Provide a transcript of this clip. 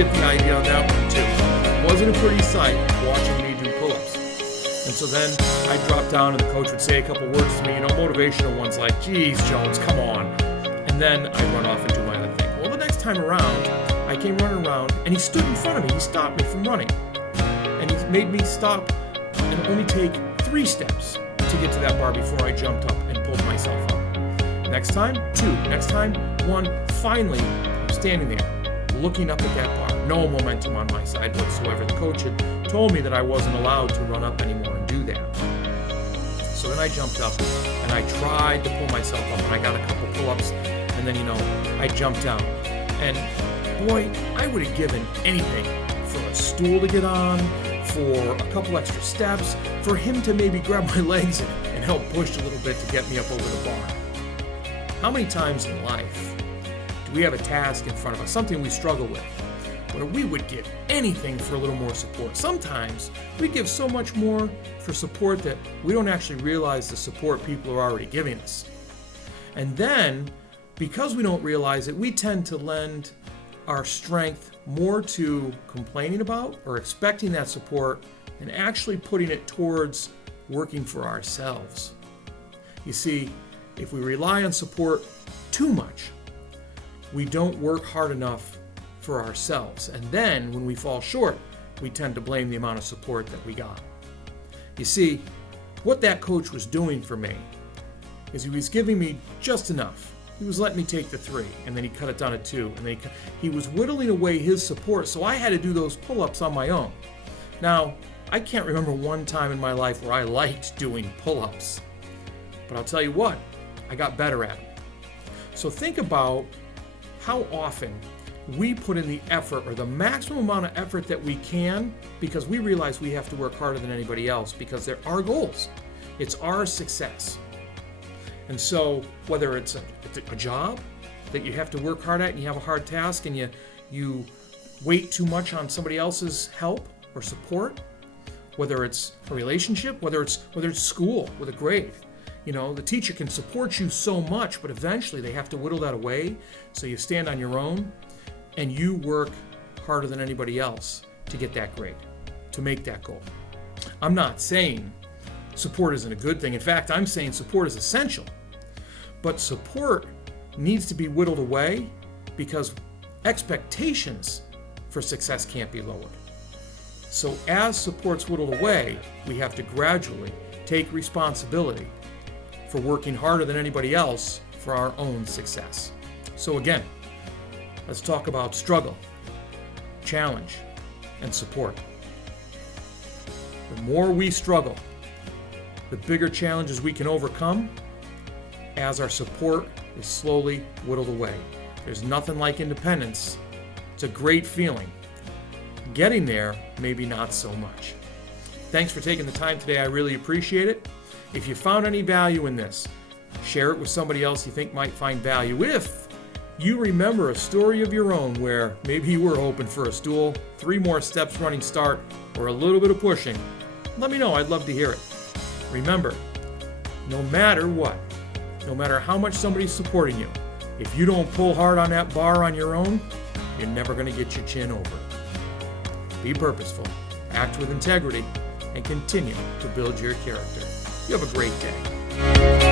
get the idea on that one too. It wasn't a pretty sight watching me do pull-ups. And so then I'd drop down and the coach would say a couple words to me, motivational ones like, geez, Jones, come on. And then I'd run off and do my other thing. Well, the next time around, I came running around and he stood in front of me. He stopped me from running. And he made me stop and only take 3 steps to get to that bar before I jumped up and pulled myself up. Next time, 2. Next time, 1. Finally, I'm standing there, looking up at that bar. No momentum on my side whatsoever. The coach had told me that I wasn't allowed to run up anymore and do that. So then I jumped up and I tried to pull myself up and I got a couple pull-ups and then, I jumped down. And boy, I would have given anything for a stool to get on, for a couple extra steps, for him to maybe grab my legs and help push a little bit to get me up over the bar. How many times in life do we have a task in front of us, something we struggle with, where we would give anything for a little more support? Sometimes we give so much more for support that we don't actually realize the support people are already giving us. And then, because we don't realize it, we tend to lend our strength more to complaining about or expecting that support than actually putting it towards working for ourselves. You see, if we rely on support too much, we don't work hard enough for ourselves. And then when we fall short, we tend to blame the amount of support that we got. You see, what that coach was doing for me is he was giving me just enough. He was letting me take the 3, and then he cut it down to 2, and then he was whittling away his support, so I had to do those pull-ups on my own. Now, I can't remember one time in my life where I liked doing pull-ups, but I'll tell you what, I got better at them. So think about how often we put in the effort or the maximum amount of effort that we can because we realize we have to work harder than anybody else because they're our goals. It's our success. And so whether it's a job that you have to work hard at and you have a hard task and you wait too much on somebody else's help or support, whether it's a relationship, whether it's school with a grade. The teacher can support you so much, but eventually they have to whittle that away so you stand on your own and you work harder than anybody else to get that grade, to make that goal. I'm not saying support isn't a good thing. In fact, I'm saying support is essential. But support needs to be whittled away because expectations for success can't be lowered. So as support's whittled away, we have to gradually take responsibility for working harder than anybody else for our own success. So again, let's talk about struggle, challenge, and support. The more we struggle, the bigger challenges we can overcome as our support is slowly whittled away. There's nothing like independence. It's a great feeling. Getting there, maybe not so much. Thanks for taking the time today. I really appreciate it. If you found any value in this, share it with somebody else you think might find value. If you remember a story of your own where maybe you were hoping for a stool, 3 more steps running start, or a little bit of pushing, let me know. I'd love to hear it. Remember, no matter what, no matter how much somebody's supporting you, if you don't pull hard on that bar on your own, you're never going to get your chin over. Be purposeful, act with integrity, and continue to build your character. You have a great day.